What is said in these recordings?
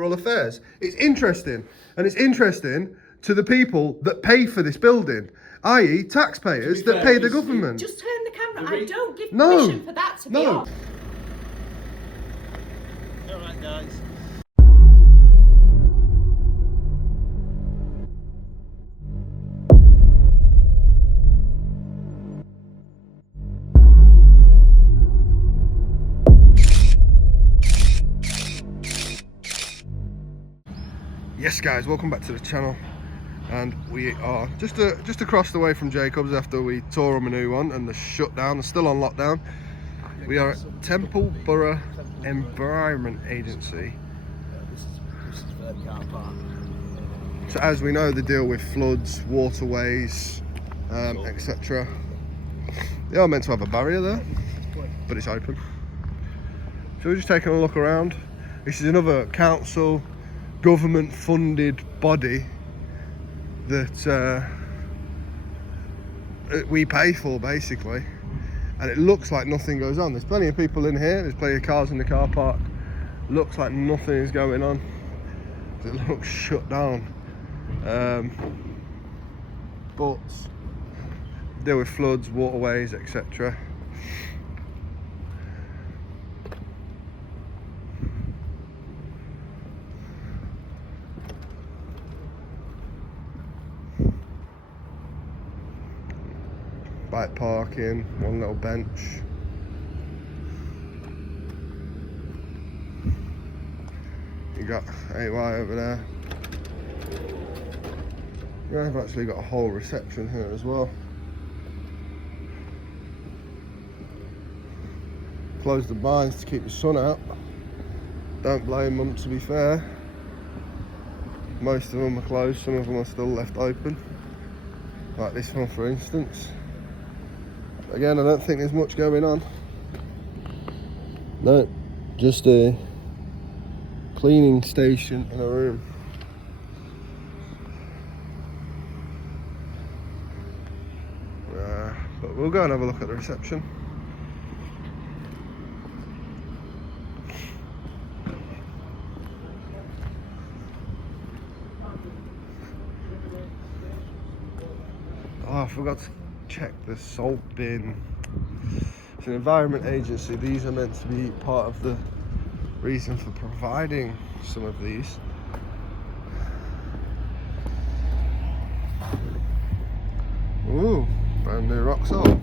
affairs. It's interesting, and it's interesting to the people that pay for this building, i.e. taxpayers that pay the government. Just turn the camera. I don't give permission for that to be on. Alright guys. Yes guys, welcome back to the channel, and we are just across the way from Jacobs after we tore them a new one and they're shut down. They're still on lockdown. We are at Temple Borough Environment Agency. This is their car park. So as we know, they deal with floods, waterways, etc. They are meant to have a barrier there, but it's open. So we're just taking a look around. This is another council government funded body that we pay for basically, and it looks like nothing goes on. There's plenty of people in here, there's plenty of cars in the car park. Looks like nothing is going on. It looks shut down, but deal with floods, waterways, etc. Bike parking, one little bench. You got AY over there. Yeah, I've actually got a whole reception here as well. Closed the blinds to keep the sun out. Don't blame them, to be fair. Most of them are closed, some of them are still left open. Like this one for instance. Again, I don't think there's much going on. No, just a cleaning station in a room. But we'll go and have a look at the reception. Oh, I forgot to check the salt bin. It's an environment agency. These are meant to be part of the reason for providing some of these. Ooh, brand new rock salt.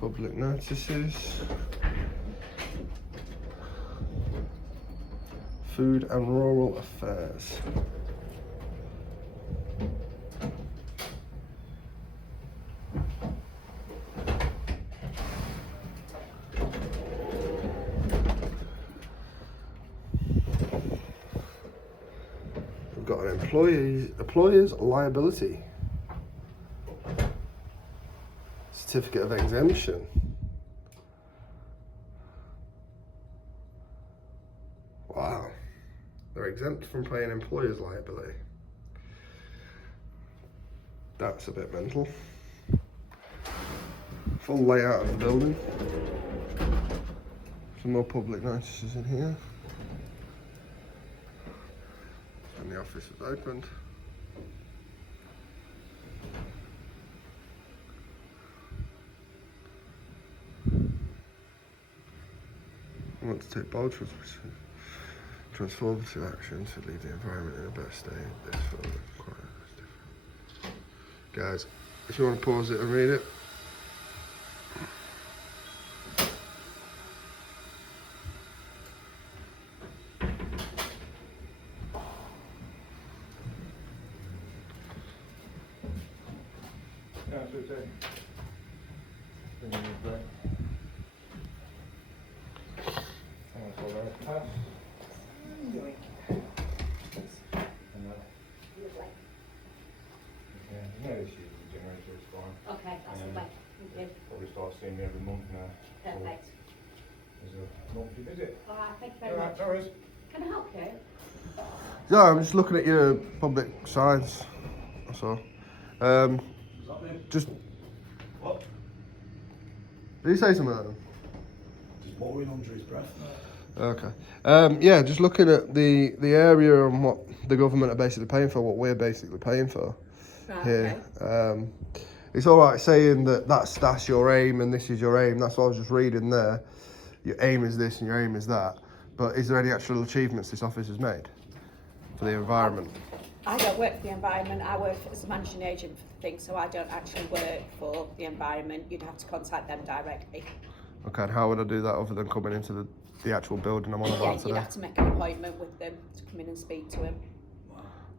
Public notices. Food and Rural Affairs. We've got an employer's liability. Certificate of exemption. Wow, they're exempt from paying employer's liability. That's a bit mental. Full layout of the building. Some more public notices in here. And the office is opened. I want to take bold transformative action to leave the environment in a better state. This film is quite different. Guys, if you want to pause it and read it. Okay, that's lovely. Thank you. Probably start seeing me every month now. Perfect. As a monthly visit. Alright, thank you very much. No worries. Can I help you? Yeah, I'm just looking at your public signs. That's all. Just. What? Did you say something like that? He's muttering under his breath. Okay. Yeah, just looking at the area and what the government are basically paying for, what we're basically paying for here. Okay. It's all right saying that that's your aim and this is your aim. That's what I was just reading there. Your aim is this and your aim is that. But is there any actual achievements this office has made for the environment? I don't work for the environment. I work as a managing agent for the thing, so I don't actually work for the environment. You'd have to contact them directly. Okay, and how would I do that other than coming into the actual building I'm on about You'd today? have to make an appointment with them to come in and speak to him.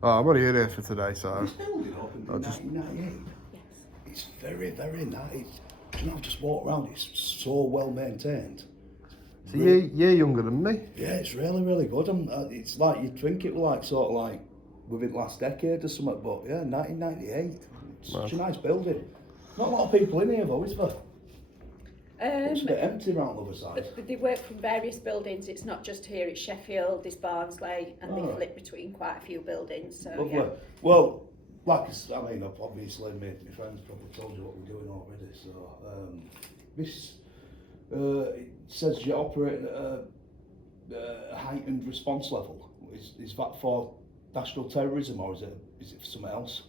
Oh, I'm only here for today, so. This building opened in 1998. Yes. It's very, very nice. You know, just walk around. It's so well maintained. So you're younger than me. Yeah, it's really, really good. It's like you'd think it was like sort of like within the last decade or something, but yeah, 1998. It's such a nice building. Not a lot of people in here though, is there? It's a bit empty around the other side. But they work from various buildings. It's not just here. It's Sheffield, there's Barnsley, and they flip between quite a few buildings. So Lovely. yeah. Well, like I mean, obviously my friends probably told you what we're doing already. So this it says you're operating at a heightened response level. Is that for national terrorism or is it for something else?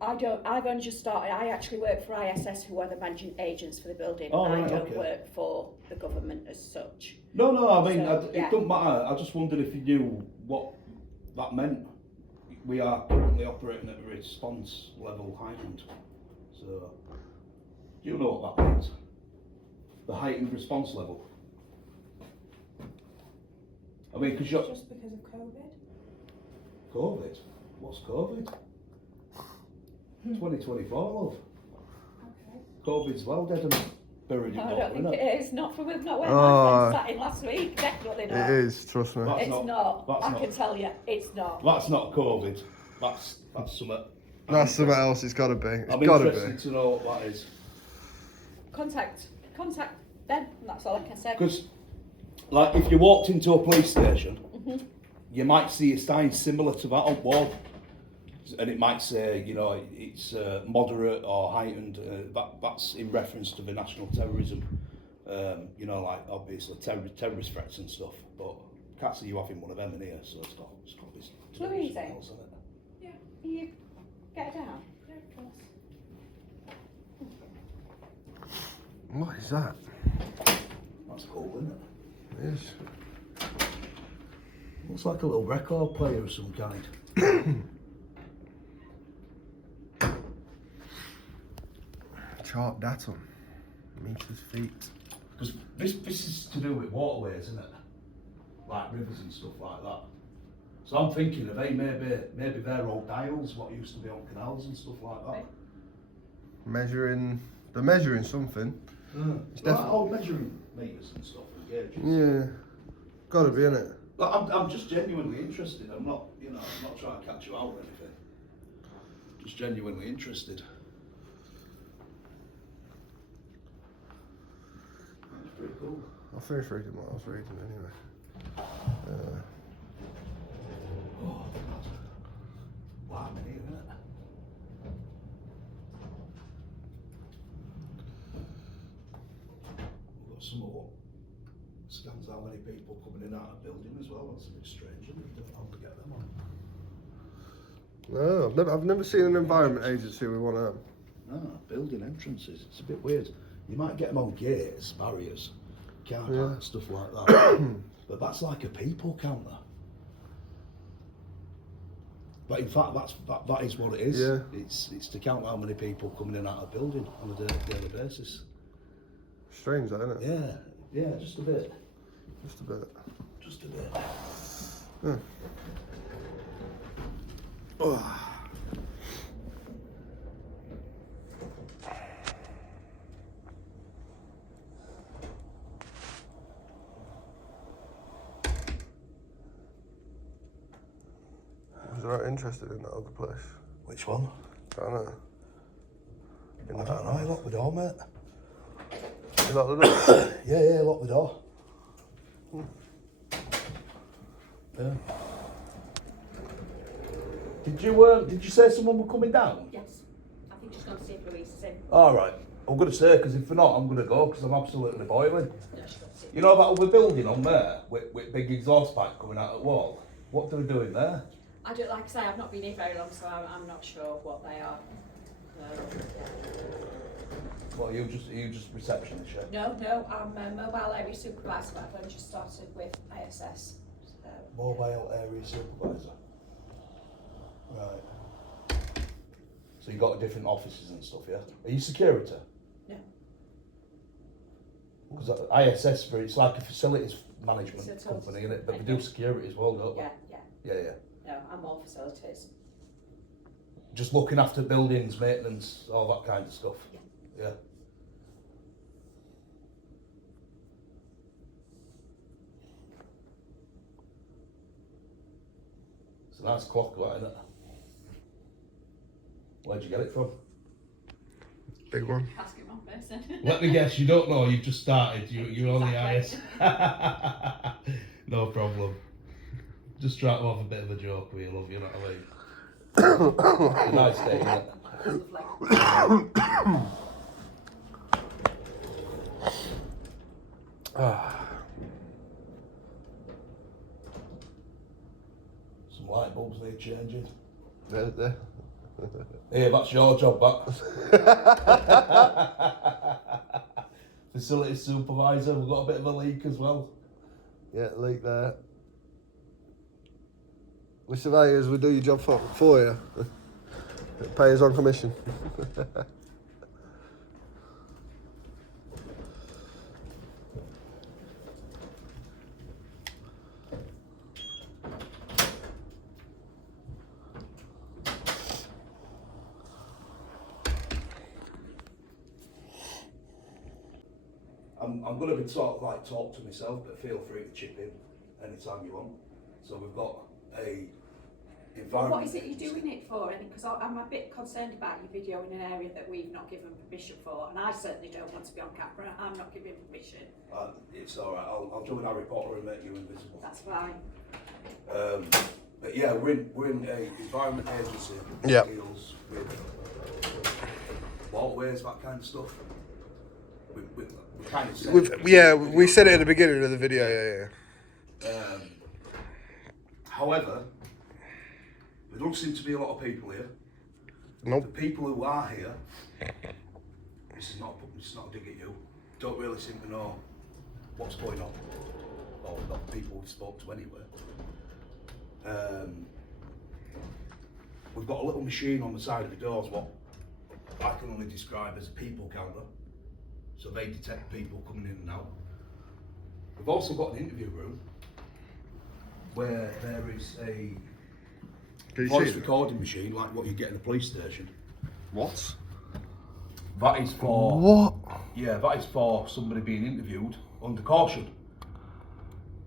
I've only just started. I actually work for ISS, who are the managing agents for the building. Oh, I right, don't okay. work for the government as such. No, I mean, So, yeah. it doesn't matter. I just wondered if you knew what that meant. We are currently operating at a response level heightened. So, do you know what that means? The heightened response level. I mean, because you're... Just because of COVID? COVID? What's COVID? 2024, love. Okay. COVID's well dead and buried in No, I water, don't think isn't it is. Not where my Oh. friend sat in last week. Definitely not. It is, trust me. That's It's not- not. that's I not- can tell you, it's not. That's not COVID. That's something. That's something else, it's gotta be. It's I'm gotta interested be. to know what that is. Contact them. And that's all I can say. Because, like, if you walked into a police station, you might see a sign similar to that on wall, and it might say, you know, it's moderate or heightened. That's in reference to the national terrorism. You know, like obviously terrorist threats and stuff. But can't see you having one of them in here, so it's not. It's probably Louise, something else, isn't it? Yeah. You get it down. Yeah, of course. What is that? That's cool, isn't it? It is. Looks like a little record player of some kind. Chart datum. Meters, feet. Because this is to do with waterways, isn't it? Like rivers and stuff like that. So I'm thinking, are they maybe they're old dials, what used to be on canals and stuff like that? Measuring. They're measuring something. It's like old measuring meters and stuff and gauges. Yeah. Gotta be, innit? But I'm just genuinely interested. I'm not, you know, I'm not trying to catch you out or anything. Just genuinely interested. That's pretty cool. I'll finish reading what I was reading anyway. Oh, God. Wow, in here, isn't it? We've got some more. Scans how many people coming in and out of the building as well. That's a bit strange, isn't it? You don't know how to get them on. No, I've never seen an environment agency with one arm. No, building entrances. It's a bit weird. You might get them on gates, barriers, car park, stuff like that. But that's like a people counter. But in fact, that is what it is. Yeah. It's to count how many people coming in and out of the building on a daily basis. Strange, that, isn't it? Yeah, just a bit. Just a bit. Just a bit. Yeah. Oh. Was I not interested in that other place? Which one? I don't know. I don't know. I locked the door, mate. You locked the door? Yeah, lock the door. Yeah. Did you say someone were coming down? Yes. I think she's going to see if Louise is in. All right. I'm going to say, because if they're not, I'm going to go, because I'm absolutely boiling. No, she's going to see. You know that other building on there, with big exhaust pipe coming out of the wall? What are they doing there? I don't, like I say, I've not been here very long, so I'm not sure what they are. No, yeah. Well, are you just receptionist, yeah? No, I'm a mobile area supervisor, but I've only just started with ISS. So. Mobile area supervisor. Right. So you got different offices and stuff, yeah? Are you security? No. Because ISS, it's like a facilities management company, isn't it? But they do security as well, don't they? Yeah. Yeah. No, I'm all facilities. Just looking after buildings, maintenance, all that kind of stuff. Yeah. It's a nice clock, that, isn't it? Where'd you get it from? Big one. Ask it wrong person. Let me guess, you don't know, you've just started, you're on the IS. No problem. Just try to have a bit of a joke with you, love, you know what I mean? It's a nice day, isn't it? Some light bulbs need changing. There. Here, that's your job, that. Facilities supervisor, we've got a bit of a leak as well. Yeah, leak there. We surveyors, we do your job for you. Pay us on commission. I'm going to be talk to myself, but feel free to chip in anytime you want. So we've got a environment. What is it you're doing it for? Because I'm a bit concerned about you videoing an area that we've not given permission for, and I certainly don't want to be on camera. I'm not giving permission. It's all right. I'll join Harry Potter and make you invisible. That's fine. But yeah, we're in a environment agency Yeah. that deals with waterways, that kind of stuff. We kind of said we said it at the beginning of the video. Yeah. However, there don't seem to be a lot of people here. Nope. The people who are here, this is not a dig at you, don't really seem to know what's going on. Well, not the people we spoke to anyway. We've got a little machine on the side of the doors, what I can only describe as a people counter. So they detect people coming in and out. We've also got an interview room where there is a voice recording machine like what you get in a police station. What? That is for What? Yeah, that is for somebody being interviewed under caution.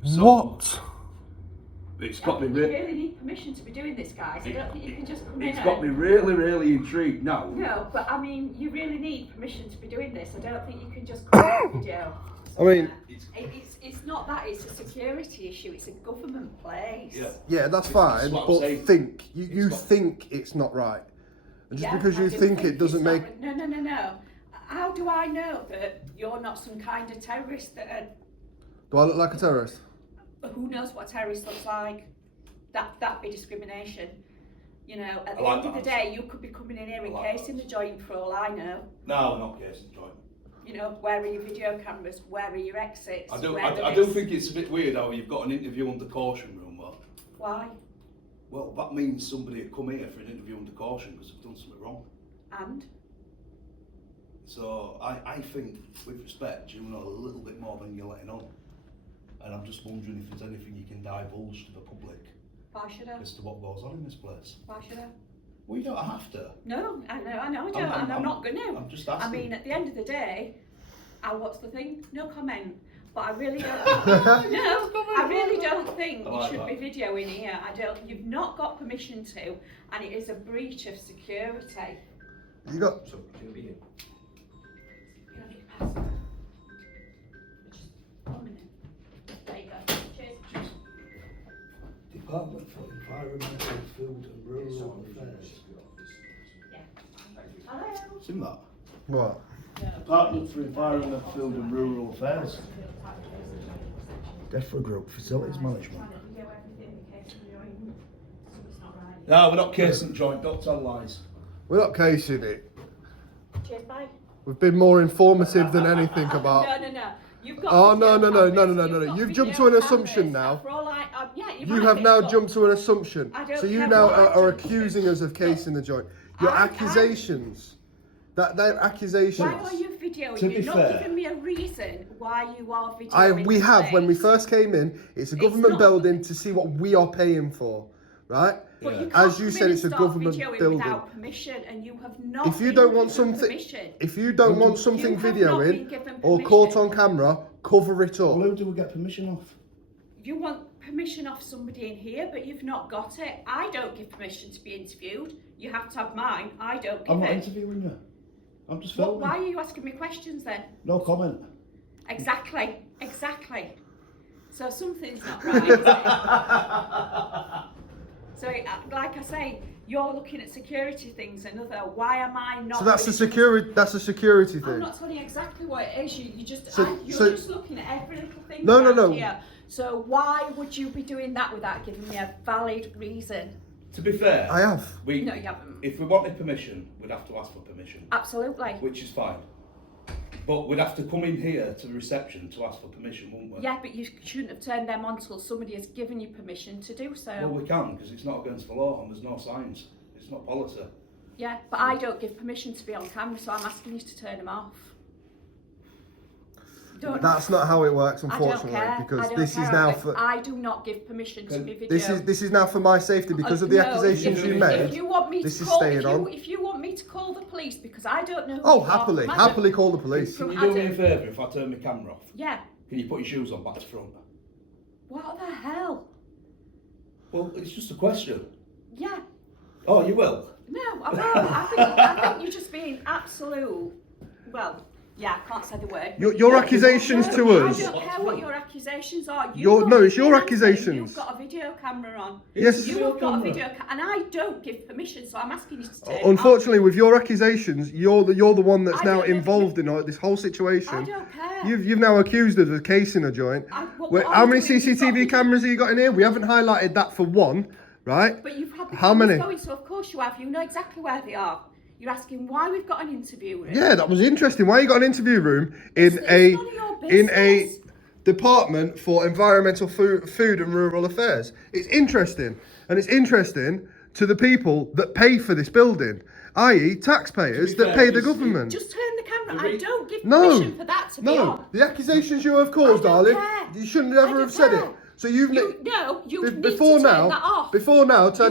So, What? It's got me You really need permission to be doing this, guys. I don't think you can just come in. It's got me really intrigued now. No, but I mean, you really need permission to be doing this. I don't think you can just come in the video. I mean, it's not that. It's a security issue. It's a government place. yeah, that's fine. what I'm saying. But you think it's not right, and just because you think it doesn't make. No. How do I know that you're not some kind of terrorist? Do I look like a terrorist? Who knows what a terrorist looks like? That'd be discrimination. You know, at the like end of the that. day, you could be coming in here encasing the joint for all I know. No, not casing the joint. You know, where are your video cameras? Where are your exits? I do think it's a bit weird how you've got an interview under caution room. Why? Well, that means somebody had come here for an interview under caution because they've done something wrong. And? So I think, with respect, you know a little bit more than you're letting on. And I'm just wondering if there's anything you can divulge to the public. Why should I? As to what goes on in this place. Why should I? Well, you don't have to. No, I know I don't, and I'm not going to. I'm just asking. I mean, at the end of the day, what's the thing? No comment. But I really don't. I really don't think you should be videoing here. You've not got permission to, and it is a breach of security. You got. So, can be here. Can I get past? Just 1 minute. There you go. Cheers. Department 45. Environmental, Food and Rural Affairs. Hello? Seen that? What? Department for Environment, Food and Rural Affairs. DEFRA Group, Facilities Management. No, we're not casing joint, don't tell lies. We're not casing it. Cheers, bye. We've been more informative than anything about. No. You've got Oh, video no. cameras, You've got jumped to video an assumption cameras, now. and for all yeah, you You might have be, now but jumped to an assumption. I don't So you care now what I are jump to. accusing us of casing the joint. Your accusations. They're accusations. Why are you videoing? To be You're not fair- giving me a reason why you are videoing. We have, this. when we first came in, it's a government not- building to see what we are paying for, right? But you Yeah. can't As you come said, in it's a and start government videoing building. without permission, and you have not. If you been don't want given something, permission. if you don't want something You have not been videoing given or caught permission. on camera, cover it Well, up. who do we get permission off? You want permission off somebody in here, but you've not got it. I don't give permission to be interviewed. You have to have mine. I don't give I'm not it. interviewing you. I'm just Well, filming. why are you asking me questions then? No comment. Exactly. So something's not right. Is it? So, like I say, you're looking at security things. Another. Why am I not? So that's a doing- security. That's a security I'm thing. not telling you exactly what it is. You're just So- just looking at every little thing. No. around Here. So why would you be doing that without giving me a valid reason? To be fair, I have. we, No, you haven't. if we wanted permission, we'd have to ask for permission, Absolutely. which is fine. But we'd have to come in here to the reception to ask for permission, wouldn't we? Yeah, but you shouldn't have turned them on until somebody has given you permission to do so. Well, we can, because it's not against the law and there's no signs. It's not policy. Yeah, but I don't give permission to be on camera, so I'm asking you to turn them off. Don't. That's not how it works, I don't unfortunately, care. because I don't this care is now how it- for I do not give permission to be videoed. this is now for my safety because of the No, accusations if you If made. you want me This to is call, staying if you, on. if you want me to call the police because I don't know. Who Oh, you are, happily Madam, call the police. Can From you do me a Adam. favour if I turn my camera off? Yeah. Can you put your shoes on back to front? What the hell? Well, it's just a question. Yeah. Oh, you will? No, I won't. I think you're just being absolute. Well, yeah, I can't say the word. Your accusations No, to us. I don't care what your accusations are. It's your You've accusations. got a video camera on. Yes. You have got a video and I don't give permission, so I'm asking you to turn it off. Unfortunately, with your accusations, you're the one that's I now don't know. involved in this whole I situation. don't care. You've now accused us of casing a joint. What How I'm many doing is you've CCTV got- cameras have you got in here? We haven't highlighted that for one, right? But you've had the How cameras many? going, so of course you have. You know exactly where they are. You're asking why we've got an interview room. Yeah, that was interesting. Why you got an interview room in It's a none of your in a business. department for environmental food and rural affairs? It's interesting, and it's interesting to the people that pay for this building, i.e., taxpayers To be that fair, pay the it's- government. Just turn the camera. I The don't give No, permission for that to be no, on. the accusations you have caused, I don't darling, care. you shouldn't I ever don't have said care. it. So you've You need before to turn that off. turning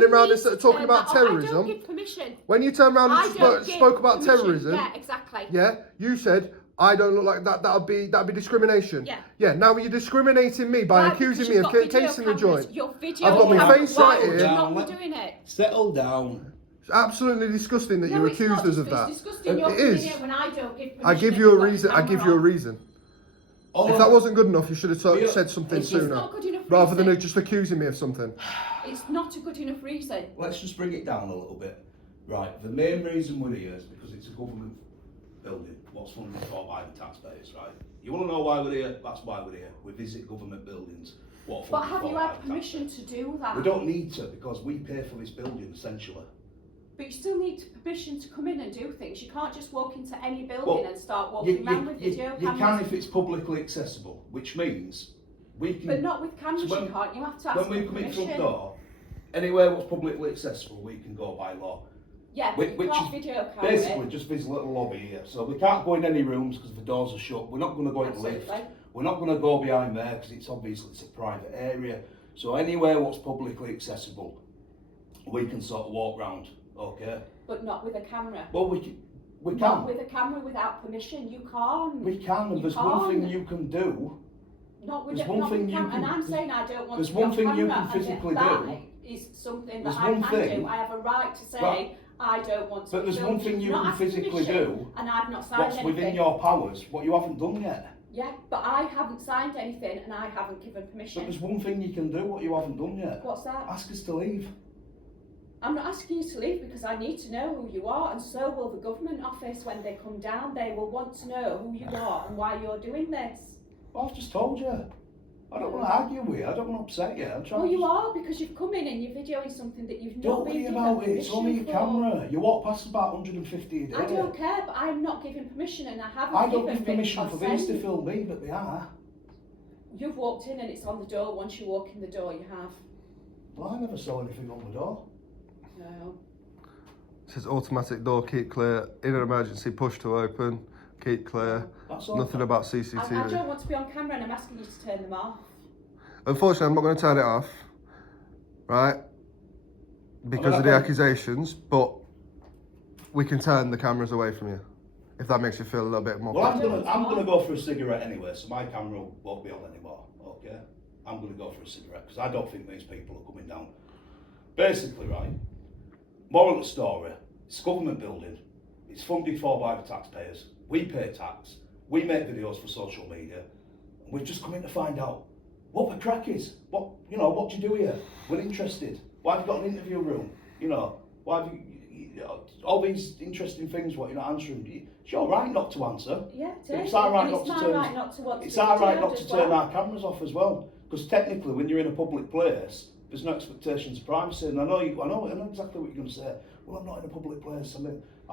You around need and to talking turn about that off. I don't terrorism. give permission. When you turned around I and don't give spoke about permission. terrorism, Yeah, exactly. yeah, you said I don't look like that. That'd be discrimination. Yeah. Yeah. Now you're discriminating me by Why? accusing Because me you've of got video casing the cameras. joint. Your video I've got my camera. face Why right would here. you not be doing it? Settle down. It's absolutely disgusting that No, you it's accused not. us of that. It's disgusting. You're It coming is. in when I don't give permission. I give and you a you've got reason. the I give camera you a on. reason. All If that wasn't good enough, you should have Yeah. said something It's sooner, not good enough rather than reason. just accusing me of something. It's not a good enough reason. Let's just bring it down a little bit. Right, the main reason we're here is because it's a government building, what's funded for by the taxpayers, right? You want to know why we're here? That's why we're here. We visit government buildings. What are But funded have for you by had the permission taxpayers. to do that? We don't need to, because we pay for this building, essentially. But you still need permission to come in and do things. You can't just walk into any building Well, and start walking around with video you cameras. can if it's publicly accessible, which means we can... But not with cameras, So you can't. You have to ask When we for come in permission. front door, anywhere what's publicly accessible, we can go by law. Yeah, but you Which can't is video camera basically it. just this little lobby here. So we can't go in any rooms because the doors are shut. We're not going to go in the lift. Absolutely. We're not going to go behind there because it's obviously it's a private area. So anywhere what's publicly accessible, we can sort of walk round. Okay. But not with a camera. Well, we can. Not with a camera without permission. You can't. We can. And You there's one thing can't. you can do. Not with There's a, one not thing with you camera. can- And I'm saying I don't want there's to be one on thing you camera, can and physically that do. is something There's that I one can thing- do. I have a right to say Right. I don't want to. But be there's filmed. one thing you Not can asking physically permission, do. and I've not signed What's anything. within your powers? What you haven't done yet. Yeah, but I haven't signed anything and I haven't given But permission. there's one thing you can do, what you haven't done yet. What's that? Ask us to leave. I'm not asking you to leave because I need to know who you are, and so will the government office when they come down. They will want to know who you are and why you're doing this. Well, I've just told you. I don't want to argue with you. I don't want to upset you. I'm trying. Well, you are, because you've come in and you're videoing something that you've not Don't been worry given about it. It's permission only a for. camera. You walk past about 150 a day. I don't care, but I'm not giving permission, and I haven't I don't given give permission written for these to consent. film me, but they are. You've walked in and it's on the door. Once you walk in the door, you have. Well, I never saw anything on the door. No. It says automatic door, keep clear. In an emergency, push to open, keep clear. That's all. Nothing about I CCTV. don't want to be on camera, and I'm asking you to turn them off. Unfortunately, I'm not going to turn it off, right? Because of the accusations, but we can turn the cameras away from you, if that makes you feel a little bit more. Well, comfortable. I'm gonna go for a cigarette anyway, so my camera won't be on anymore. Okay, I'm gonna go for a cigarette because I don't think these people are coming down. Basically, right. Moral of the story: it's a government building. It's funded for by the taxpayers. We pay tax. We make videos for social media. And we've just come in to find out what the crack is. What do you do here? We're interested. Why have you got an interview room? Why have you all these interesting things? What you're not answering? It's your right not to answer. Yeah, But it's our right and not it's to my turn. right not to want to It's be our right videoed not to as turn well. our cameras off as well. Because technically, when you're in a public place, there's no expectations of privacy. And I know exactly what you're going to say. Well, I'm not in a public place. I'm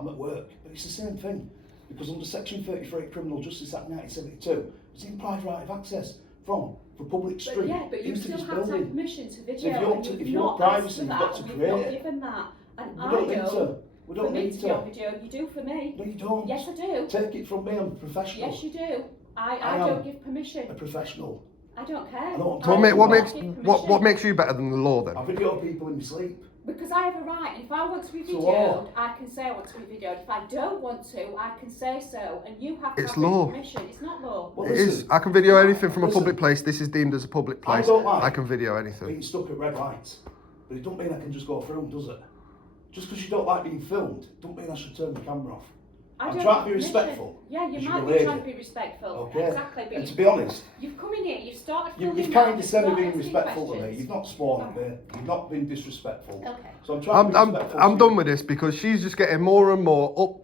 at work. But it's the same thing. Because under Section 33 Criminal Justice Act 1972, it's the implied right of access from the public street But yeah, but you into still this have to have building. permission to So video. if you want privacy, you've got to We've create not it. given that, and We I don't need don't. to. We don't for me need to to. be on video, you do for me. No, you don't. Yes, I do. Take it from me, I'm a professional. Yes, you do. I I don't am give permission. A professional. I don't care. I know what I'm What, talking what about. makes what makes you better than the law then? I video people in my sleep. Because I have a right. If I want to be So videoed, what? I can say I want to be videoed. If I don't want to, I can say so. And you have to It's have written law. permission. It's not law. Well, It listen, is. I can video anything from a listen. public place. This is deemed as a public I place. don't like I can video anything. being stuck at red lights. But it don't mean I can just go through them, does it? Just because you don't like being filmed, don't mean I should turn the camera off. I I'm don't trying to have be permission. respectful. Yeah, you Because might you're a be lady. trying to be respectful. Okay. Exactly. But And to be honest, you've come in here, you've started you've filming kind now, of said you've being started asking respectful to me. questions. You've not sworn at me. You've not been disrespectful. Okay. So I'm trying to be respectful. I'm to done you. with this because she's just getting more and more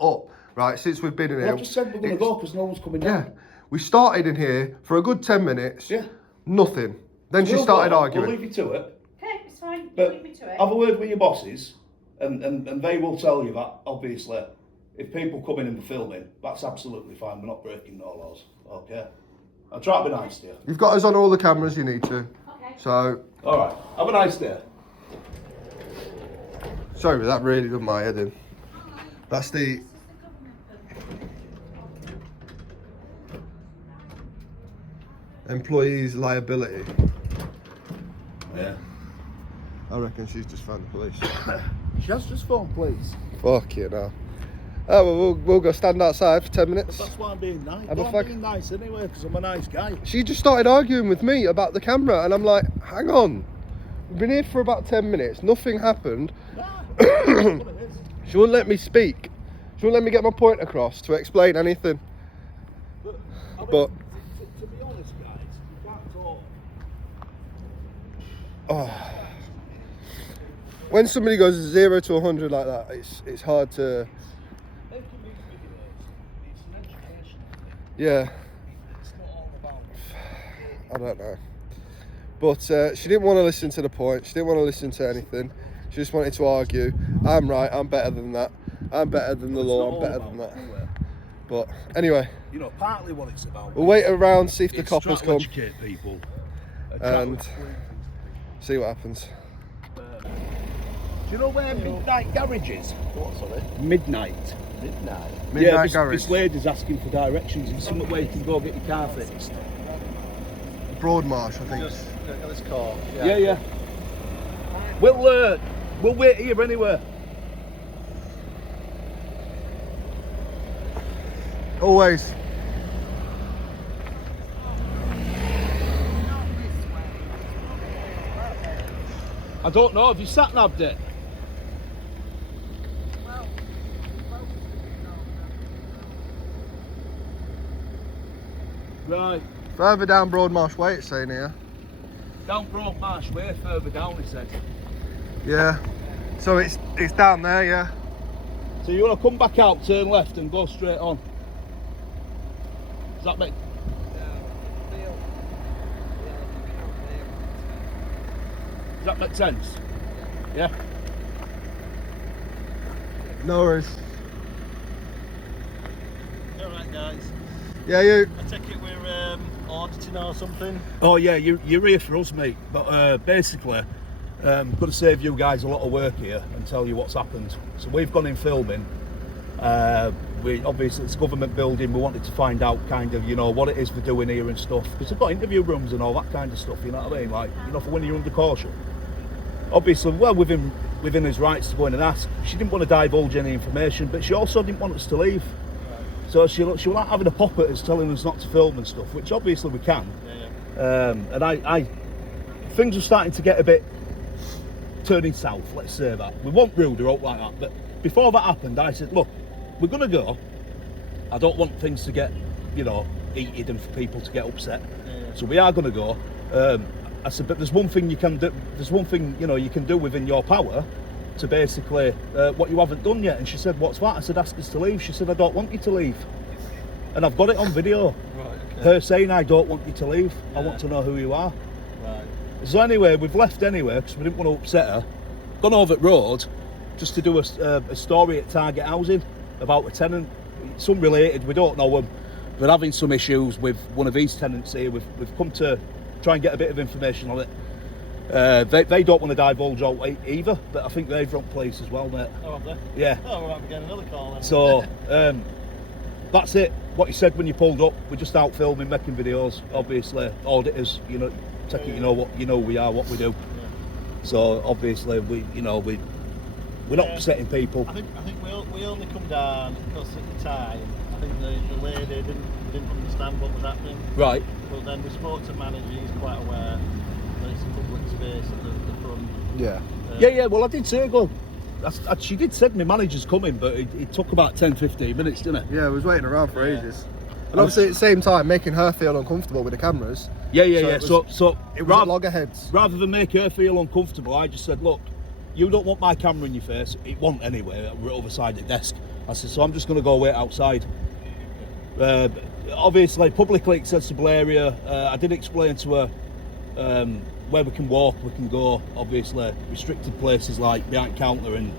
up. Right, since we've been in Well, here. I just said we're going to It's- go because no one's coming Yeah, down. we started in here for a good 10 minutes. Yeah. Nothing. Then she We'll started go. arguing. We'll leave you to it. Okay, it's fine. But Leave me to it. have a word with your bosses, and they will tell you that, obviously, if people come in and filming, that's absolutely fine. We're not breaking no laws, okay? I'll try to be nice to you. You've got us on all the cameras you need to. Okay. So, All right, have a nice day. sorry, but that really done my head in. That's the... employee's liability. Yeah. I reckon she's just found the police. She has just phoned, please. Fuck you now. Oh, well, we'll go stand outside for 10 minutes. That's why I'm being nice. Have a I'm fuck- being nice anyway, because I'm a nice guy. She just started arguing with me about the camera, and I'm like, hang on. We've been here for about 10 minutes, nothing happened. Nah, that's what it is. She wouldn't let me speak. She wouldn't let me get my point across to explain anything. I mean, But- to be honest, guys, you can't talk. Oh. When somebody goes 0 to 100 like that, it's hard to... Making these videos, it's an education thing. Yeah, It's not all about... I don't know. But she didn't want to listen to the point. She didn't want to listen to anything. She just wanted to argue. I'm right, I'm better than that. I'm better than the It's law, not I'm all better about than that. anyway. But anyway, You know, partly what it's about. we'll wait around, see if the It's coppers trying to come, educate people. and see what happens. Do you know where Midnight Garage is? What, sorry? Midnight. Midnight? Midnight Garage. This lady's asking for directions. It's somewhere where you can go get your car fixed. Broadmarsh, I think. Get this car. Yeah. We'll wait here anyway. Always. I don't know. Have you sat-naved it? Right. Further down Broadmarsh Way, it's saying here. Down Broadmarsh Way, further down, he said. Yeah. So it's down there, yeah. So you want to come back out, turn left and go straight on. Does that make... Does that make sense? Yeah? No worries. Alright guys, Yeah, you. I take it we're auditing or something? Oh yeah, you're here for us, mate. But basically, got to save you guys a lot of work here and tell you what's happened. So we've gone in filming. We obviously it's a government building. We wanted to find out kind of, you know, what it is we're doing here and stuff. Because they've got interview rooms and all that kind of stuff. You know what I mean? Like, you know, for when you're under caution. Obviously, well, within his rights to go in and ask. She didn't want to divulge any information, but she also didn't want us to leave. So she was like having a pop at us, telling us not to film and stuff, which obviously we can. And I things were starting to get a bit turning south, let's say that. We won't rude or out like that, but before that happened, I said, look, we're going to go. I don't want things to get, you know, heated and for people to get upset. So we are going to go. I said, but there's one thing you can do. There's one thing, you know, you can do within your power to basically what you haven't done yet. And she said, what's that? I said, ask us to leave. She said, I don't want you to leave. And I've got it on video. Her saying, I don't want you to leave. I want to know who you are. So anyway, we've left anyway because we didn't want to upset her. Gone over at road just to do a story at Target Housing about a tenant. It's unrelated, we don't know them. We're having some issues with one of these tenants here. We've come to try and get a bit of information on it. They don't want to divulge out either, but I think they've run police as well, mate. Oh, have they? Yeah. Oh, we're having to get another call then. So that's it. What you said when you pulled up, we're just out filming, making videos. Obviously, auditors, you know, take it, you know what, you know we are, what we do. So obviously, we're not upsetting people. I think we only come down because at the time, I think the lady didn't understand what was happening. Right. But then we spoke to the manager, he's quite aware that it's a public space at the front. Yeah. Yeah, well I did say, she did say my manager's coming, but it took about 10-15 minutes, didn't it? Yeah, I was waiting around for ages. And obviously at the same time, making her feel uncomfortable with the cameras. Yeah. So it was at loggerheads. Rather than make her feel uncomfortable, I just said, look, you don't want my camera in your face. It won't anyway. We're over side of the desk. I said, so I'm just going to go wait outside. Obviously, publicly accessible area. I did explain to her where we can walk, we can go. Obviously, restricted places like behind counter and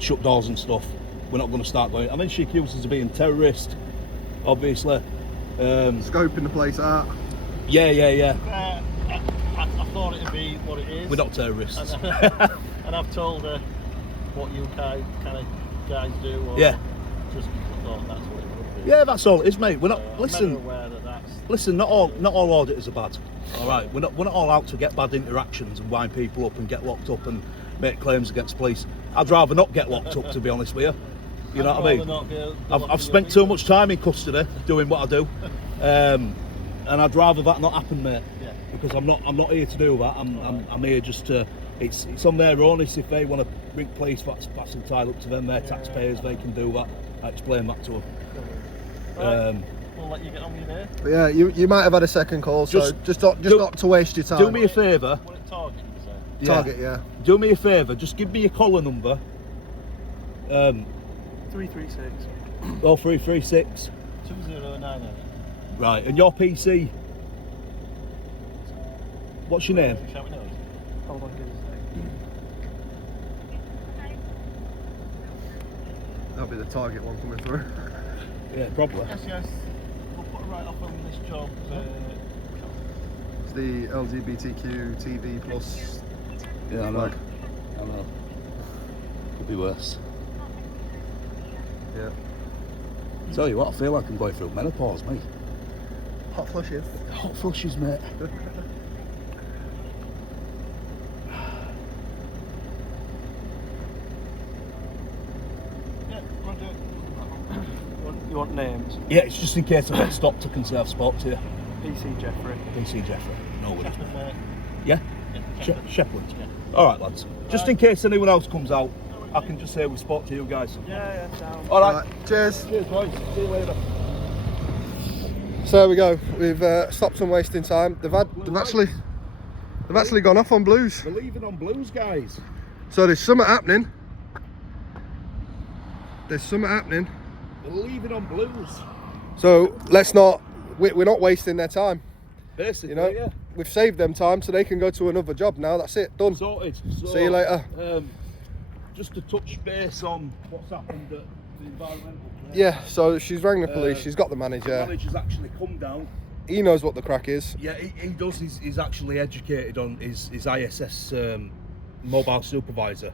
shut doors and stuff. We're not going to start going. And then she accused us of being terrorist. Obviously. Scoping the place out. Yeah. I thought it'd be what it is. We're not terrorists. And I've told her what you kind of guys do. Or Yeah. Just thought that's what it would be. Yeah, that's all it is, mate. We're not. I'm Listen. never aware that that's. Listen, not all auditors are bad. All right, we're not all out to get bad interactions and wind people up and get locked up and make claims against police. I'd rather not get locked up, to be honest with you. You know what I mean? I've spent too much time in custody doing what I do, and I'd rather that not happen, mate. Yeah. Because I'm not here to do that. I'm here just to. It's on their onus. If they want to bring police, that's entirely up to them. They're taxpayers. They can do that. I explain that to them. Right. We'll let you get on with your day. But yeah, you might have had a second call, so just not to waste your time. Do me a favour. What at Target, you say? Target, yeah. Do me a favour. Just give me your collar number. 336 0336. 2098. Right, and your PC. What's your name? Shall we know? Hold on, give us That'll be the Target one coming through. Yeah, probably. Yes. We'll put a write off on this job. It's the LGBTQ TV plus. Yeah, I know. flag. I know. Could be worse. Yeah. Tell you what, I feel like I'm going through menopause, mate. Hot flushes. Hot flushes, mate. Yeah, we'll do it. You want names? Yeah, it's just in case I get stopped, I can say I've spoke to you. PC Jeffrey. PC Jeffrey. No worries, Shepard, mate. mate. Yeah? Yeah, Shepland. Yeah. Alright, lads. Just in case anyone else comes out, I can just say we spoke to you guys. Yeah, sound. Alright. Right, cheers. Cheers, boys. See you later. So there we go. We've stopped them wasting time. They've actually gone off on blues. They're leaving on blues, guys. So there's something happening. There's something happening. They're leaving on blues. So let's not. We're not wasting their time. Basically, You know, yeah. we've saved them time, so they can go to another job now. That's it. Done. Sorted. So, See you later. Just to touch base on what's happened at the environmental. Yeah. So she's rang the police. She's got the manager. The manager's actually come down. He knows what the crack is. Yeah, he does. He's actually educated on his ISS mobile supervisor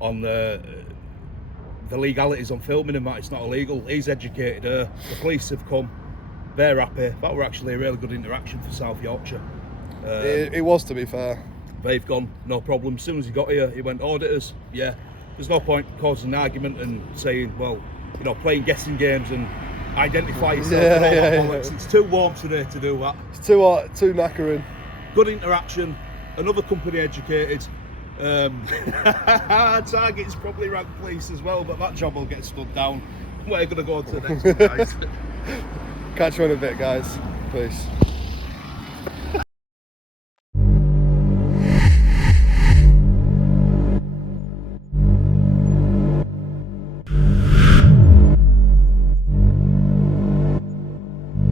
on the legalities on filming and that it's not illegal. He's educated her. The police have come. They're happy. That were actually a really good interaction for South Yorkshire. It was, to be fair. They've gone, no problem. As soon as he got here, he went, auditors, yeah. There's no point causing an argument and saying, well, you know, playing guessing games and identify yourself and all that bollocks. It's too warm today to do that. It's too hot, too knackering. Good interaction. Another company educated. Target's probably ranked police as well, but that job will get stood down. We're going to go on to the next one, guys. Catch you in a bit, guys. Peace.